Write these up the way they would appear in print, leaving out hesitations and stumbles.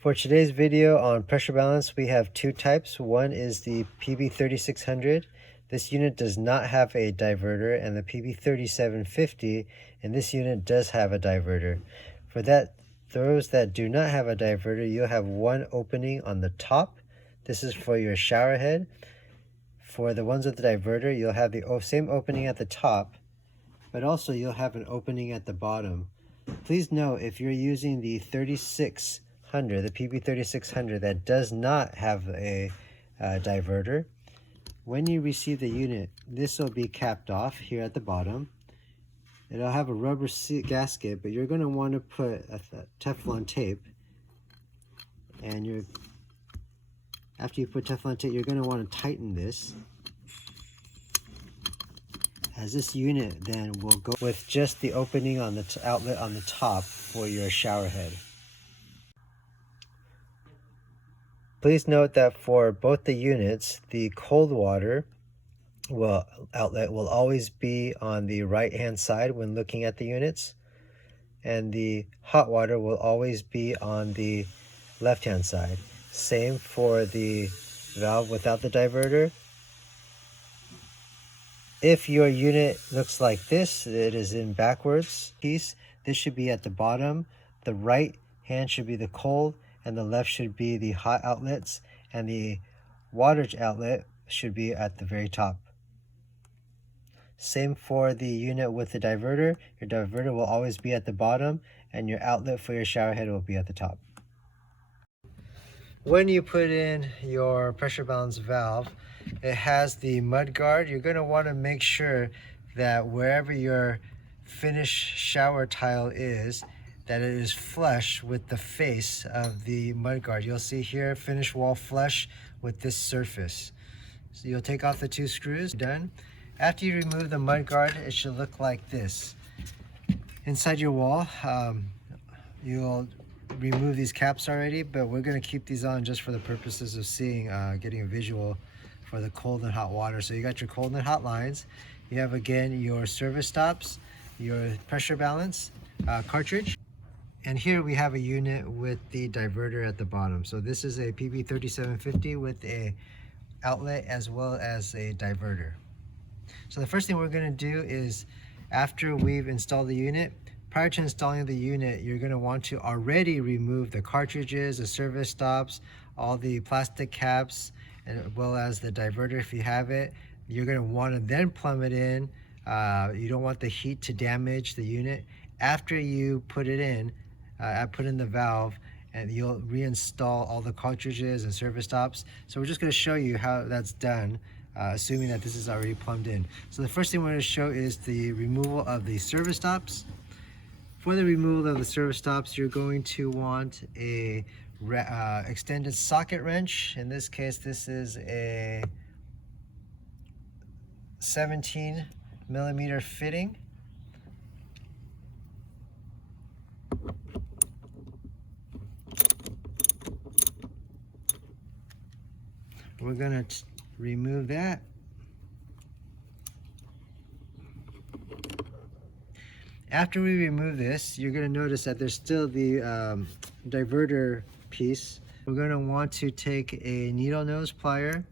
For today's video on pressure balance, we have two types. One is the PB3600. This unit does not have a diverter, and the PB3750, and this unit does have a diverter. For those that do not have a diverter, you'll have one opening on the top. This is for your shower head. For the ones with the diverter, you'll have the same opening at the top, but also you'll have an opening at the bottom. Please note, if you're using the 3600, the PB3600 that does not have a diverter, when you receive the unit, this will be capped off here at the bottom. It'll have a rubber gasket, but you're going to want to put a Teflon tape, and after you put Teflon tape, you're going to want to tighten this, as this unit then will go with just the opening on the outlet on the top for your shower head. Please note that for both the units, the cold water outlet will always be on the right hand side when looking at the units, and the hot water will always be on the left hand side. Same for the valve without the diverter. If your unit looks like this, it is in backwards piece. This should be at the bottom. The right hand should be the cold, and the left should be the hot outlets, and the water outlet should be at the very top. Same for the unit with the diverter. Your diverter will always be at the bottom, and your outlet for your shower head will be at the top. When you put in your pressure balance valve, it has the mud guard. You're going to want to make sure that wherever your finished shower tile is, that it is flush with the face of the mud guard. You'll see here, finish wall flush with this surface. So you'll take off the two screws. Done. After you remove the mud guard, it should look like this. Inside your wall, you'll remove these caps already, but we're going to keep these on just for the purposes of seeing, getting a visual for the cold and hot water. So you got your cold and hot lines. You have again your service stops, your pressure balance cartridge, and here we have a unit with the diverter at the bottom. So this is a PB3750 with a outlet as well as a diverter. So the first thing we're going to do is, after we've installed the unit, prior to installing the unit, you're going to want to already remove the cartridges, the service stops, all the plastic caps, as well as the diverter if you have it. You're going to want to then plumb it in. You don't want the heat to damage the unit. After you put it in, put in the valve, and you'll reinstall all the cartridges and service stops. So we're just going to show you how that's done, assuming that this is already plumbed in. So the first thing we're going to show is the removal of the service stops. For the removal of the service stops, you're going to want a extended socket wrench. In this case, this is a 17mm fitting. We're going to remove that. After we remove this, you're going to notice that there's still the diverter piece. We're going to want to take a needle nose plier.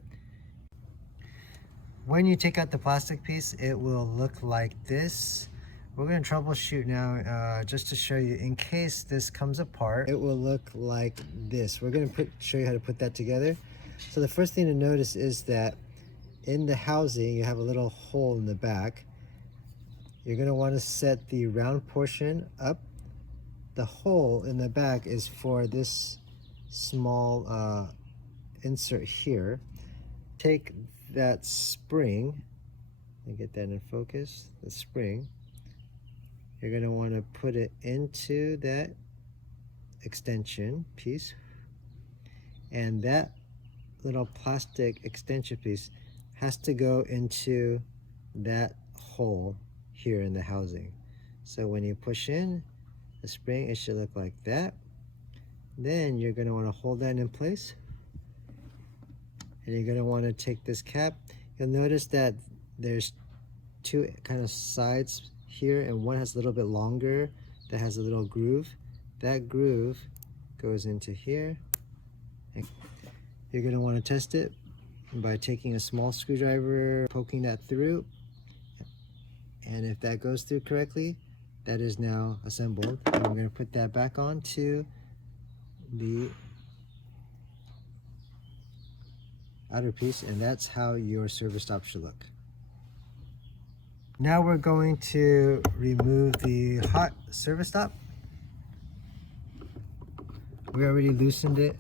When you take out the plastic piece, it will look like this. We're going to troubleshoot now just to show you, in case this comes apart, it will look like this. We're going to show you how to put that together. So the first thing to notice is that in the housing, you have a little hole in the back. You're going to want to set the round portion up. The hole in the back is for this small insert here. Take that spring, and get that in focus, the spring. You're going to want to put it into that extension piece, and that little plastic extension piece has to go into that hole here in the housing. So when you push in the spring, it should look like that. Then you're going to want to hold that in place, and you're going to want to take this cap. You'll notice that there's two kind of sides here, and one has a little bit longer that has a little groove. That groove goes into here. You're going to want to test it by taking a small screwdriver, poking that through, and if that goes through correctly, that is now assembled. And we're going to put that back onto the outer piece, and that's how your service stop should look. Now we're going to remove the hot service stop. We already loosened it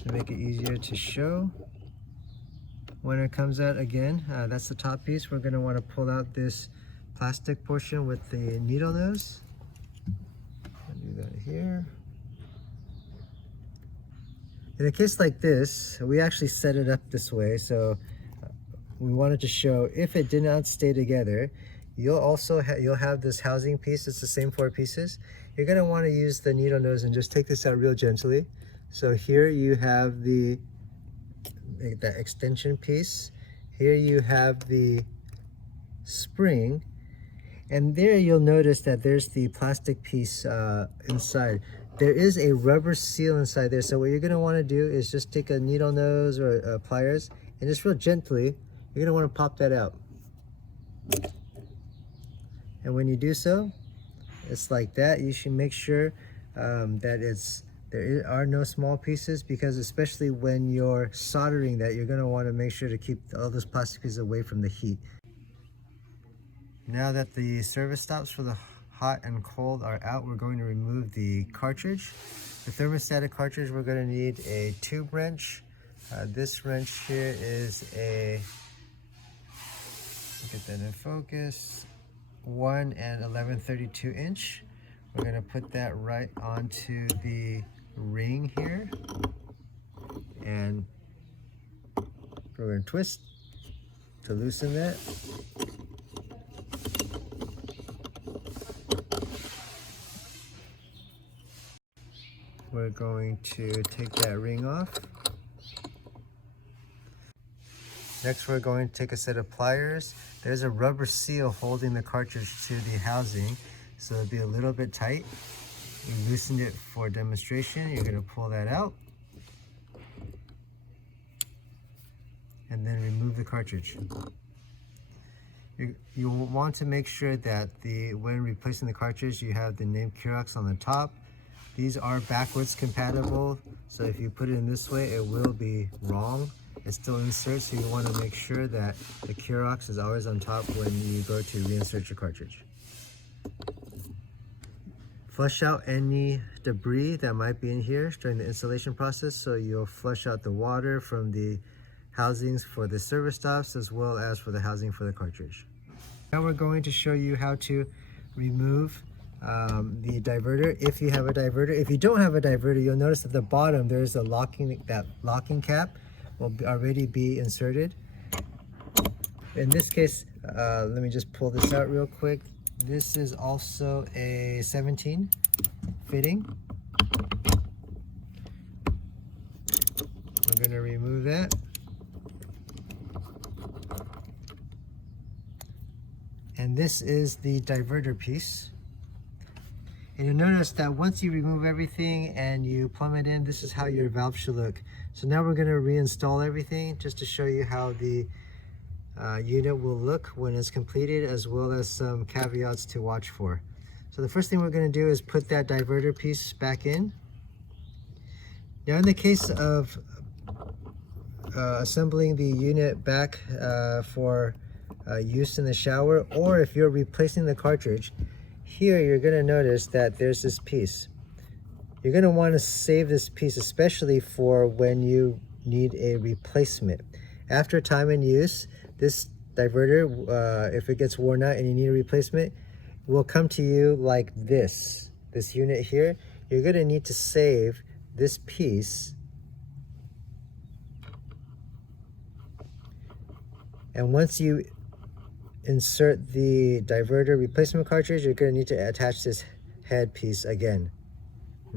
to make it easier to show. When it comes out again, that's the top piece. We're going to want to pull out this plastic portion with the needle nose. I'll do that here. In a case like this, we actually set it up this way, so we wanted to show if it did not stay together, you'll have this housing piece. It's the same 4 pieces. You're going to want to use the needle nose and just take this out real gently. So here you have the extension piece. Here you have the spring, and there you'll notice that there's the plastic piece inside. There is a rubber seal inside there, so what you're going to want to do is just take a needle nose or pliers and just real gently, you're going to want to pop that out. And when you do so, it's like that. You should make sure that there are no small pieces, because especially when you're soldering that, you're going to want to make sure to keep all those plastic pieces away from the heat. Now that the service stops for the hot and cold are out, we're going to remove the cartridge. The thermostatic cartridge, we're going to need a tube wrench. This wrench here is a, get that in focus, 1 and 11/32 inch. We're going to put that right onto the ring here, and we're going to twist to loosen that. We're going to take that ring off. Next, we're going to take a set of pliers. There's a rubber seal holding the cartridge to the housing, so it'll be a little bit tight. We loosened it for demonstration. You're going to pull that out and then remove the cartridge. You will want to make sure that when replacing the cartridge, you have the name Curox on the top. These are backwards compatible, so if you put it in this way, it will be wrong. It still inserts, so you want to make sure that the Curox is always on top when you go to reinsert your cartridge. Flush out any debris that might be in here during the installation process, so you'll flush out the water from the housings for the service stops as well as for the housing for the cartridge. Now we're going to show you how to remove the diverter if you have a diverter. If you don't have a diverter, you'll notice at the bottom there's a locking cap will already be inserted. In this case, let me just pull this out real quick. This is also a 17 fitting. We're going to remove that. And this is the diverter piece. And you'll notice that once you remove everything and you plumb it in, this is how your valve should look. So now we're going to reinstall everything just to show you how the unit will look when it's completed, as well as some caveats to watch for. So the first thing we're going to do is put that diverter piece back in. Now in the case of assembling the unit back for use in the shower, or if you're replacing the cartridge, here you're going to notice that there's this piece. You're going to want to save this piece, especially for when you need a replacement. After time and use, this diverter, if it gets worn out and you need a replacement, will come to you like this unit here. You're going to need to save this piece, and once you insert the diverter replacement cartridge, you're going to need to attach this head piece again.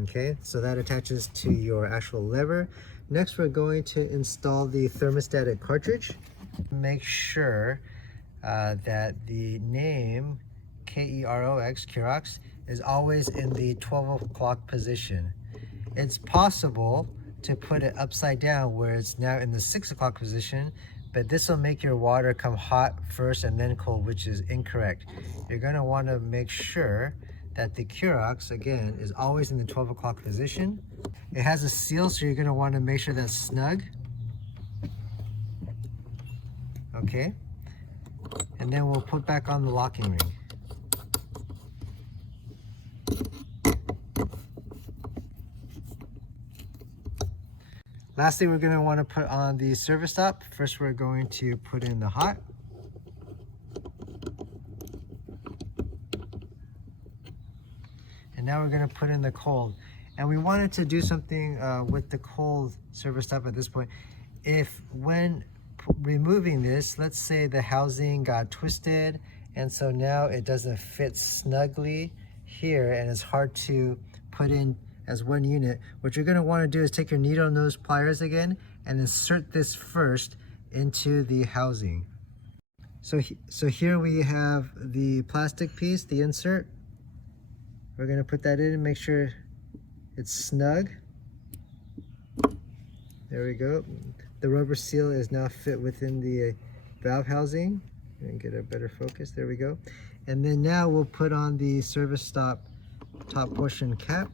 Okay, so that attaches to your actual lever. Next, we're going to install the thermostatic cartridge. Make sure that the name Kerox, Curox, is always in the 12 o'clock position. It's possible to put it upside down where it's now in the 6 o'clock position, but this will make your water come hot first and then cold, which is incorrect. You're going to want to make sure that the Curox, again, is always in the 12 o'clock position. It has a seal, so you're going to want to make sure that's snug. Okay. And then we'll put back on the locking ring. Lastly, we're going to want to put on the service stop. First, we're going to put in the hot. And now we're going to put in the cold. And we wanted to do something with the cold service stop at this point. If when removing this, let's say the housing got twisted, and so now it doesn't fit snugly here and it's hard to put in as one unit, what you're going to want to do is take your needle nose pliers again and insert this first into the housing. So here we have the plastic piece, the insert. We're going to put that in and make sure it's snug. There we go. The rubber seal is now fit within the valve housing. And get a better focus. There we go. And then now we'll put on the service stop top portion cap.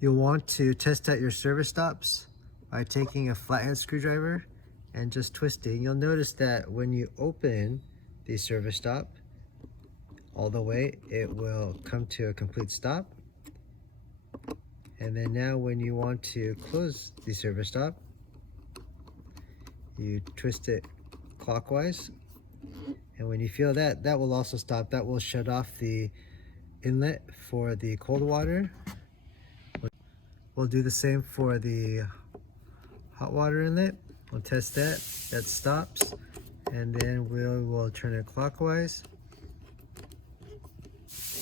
You'll want to test out your service stops by taking a flathead screwdriver and just twisting. You'll notice that when you open the service stop all the way, it will come to a complete stop. And then now when you want to close the service stop, you twist it clockwise. And when you feel that, that will also stop. That will shut off the inlet for the cold water. We'll do the same for the hot water inlet. We'll test that. That stops. And then we'll turn it clockwise.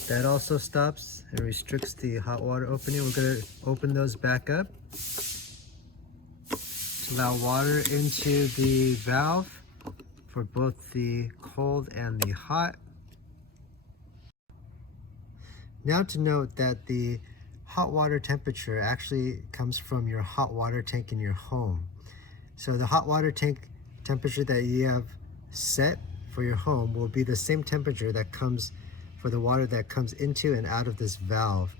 That also stops and restricts the hot water opening. We're going to open those back up to allow water into the valve for both the cold and the hot. Now to note that the hot water temperature actually comes from your hot water tank in your home. So the hot water tank temperature that you have set for your home will be the same temperature that comes for the water that comes into and out of this valve.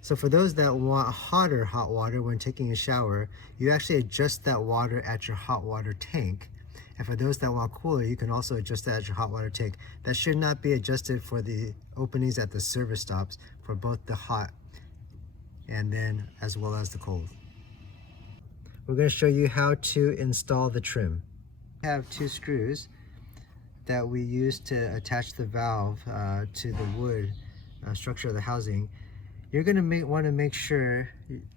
So for those that want hotter hot water when taking a shower, you actually adjust that water at your hot water tank. And for those that want cooler, you can also adjust that at your hot water tank. That should not be adjusted for the openings at the service stops for both the hot and then as well as the cold. We're going to show you how to install the trim. We have 2 screws that we use to attach the valve to the wood structure of the housing. You're going to want to make sure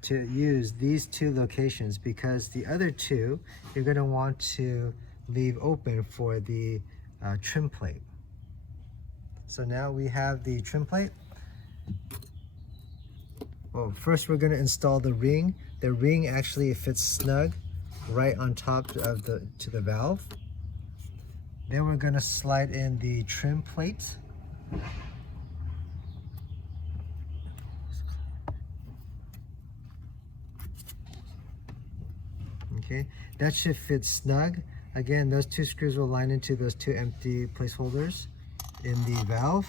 to use these 2 locations because the other 2 you're going to want to leave open for the trim plate. So now we have the trim plate. Well, first we're going to install the ring. The ring actually fits snug right on top of the valve. Then we're going to slide in the trim plate. Okay, that should fit snug. Again, those 2 screws will line into those 2 empty placeholders in the valve.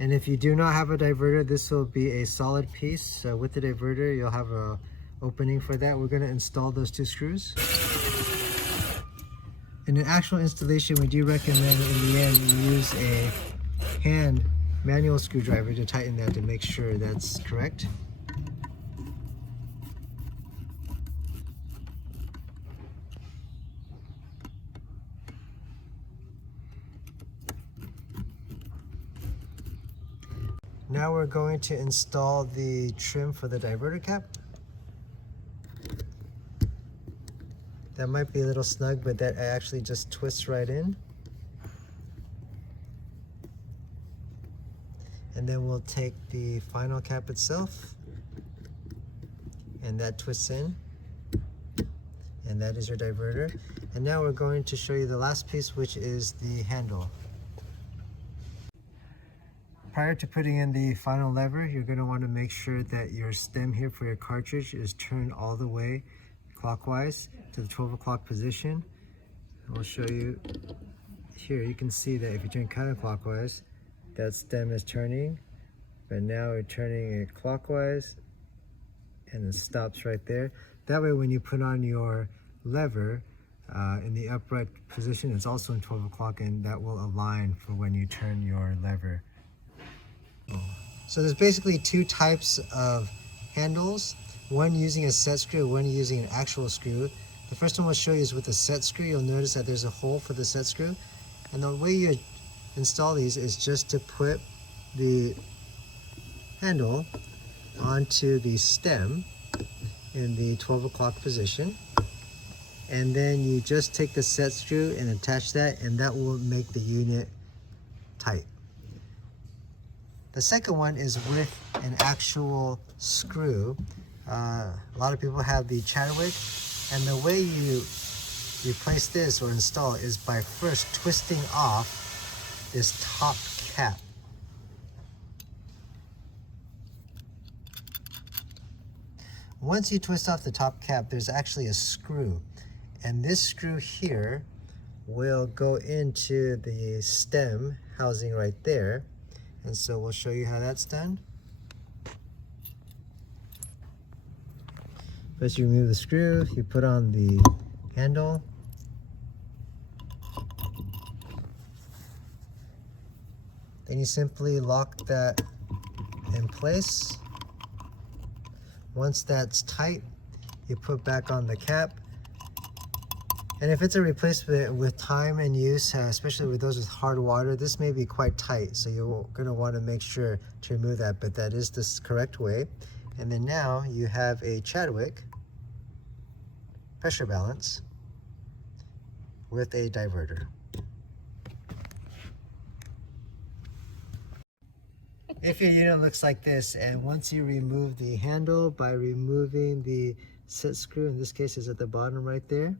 And if you do not have a diverter, this will be a solid piece. So with the diverter, you'll have a opening for that. We're going to install those 2 screws. In an actual installation, we do recommend in the end you use a hand manual screwdriver to tighten that to make sure that's correct. Now we're going to install the trim for the diverter cap. That might be a little snug, but that actually just twists right in. And then we'll take the final cap itself, and that twists in, and that is your diverter. And now we're going to show you the last piece, which is the handle. Prior to putting in the final lever, you're going to want to make sure that your stem here for your cartridge is turned all the way clockwise to the 12 o'clock position. I'll show you here. You can see that if you turn counterclockwise, that stem is turning, but now we're turning it clockwise and it stops right there. That way when you put on your lever in the upright position, it's also in 12 o'clock, and that will align for when you turn your lever. So there's basically two types of handles, one using a set screw, one using an actual screw. The first one we'll show you is with a set screw. You'll notice that there's a hole for the set screw, and the way you install these is just to put the handle onto the stem in the 12 o'clock position, and then you just take the set screw and attach that, and that will make the unit tight. The second one is with an actual screw. A lot of people have the Chadwick, and the way you replace this or install is by first twisting off this top cap. Once you twist off the top cap, there's actually a screw, and this screw here will go into the stem housing right there. And so we'll show you how that's done. First you remove the screw, you put on the handle. Then you simply lock that in place. Once that's tight, you put back on the cap. And if it's a replacement with time and use, especially with those with hard water, this may be quite tight. So you're going to want to make sure to remove that, but that is the correct way. And then now you have a Chadwick pressure balance with a diverter. If your unit looks like this, and once you remove the handle by removing the set screw, in this case is at the bottom right there,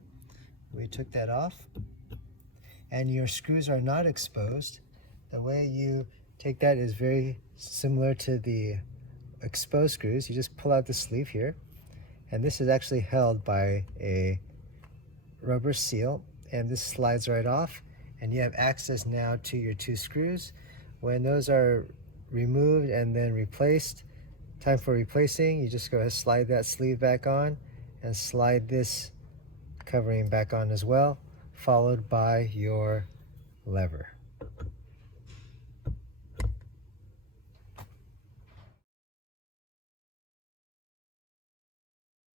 we took that off, and your screws are not exposed. The way you take that is very similar to the exposed screws. You just pull out the sleeve here, and this is actually held by a rubber seal, and this slides right off, and you have access now to your two screws. When those are removed and then replaced, time for replacing, you just go ahead and slide that sleeve back on and slide this covering back on as well, followed by your lever.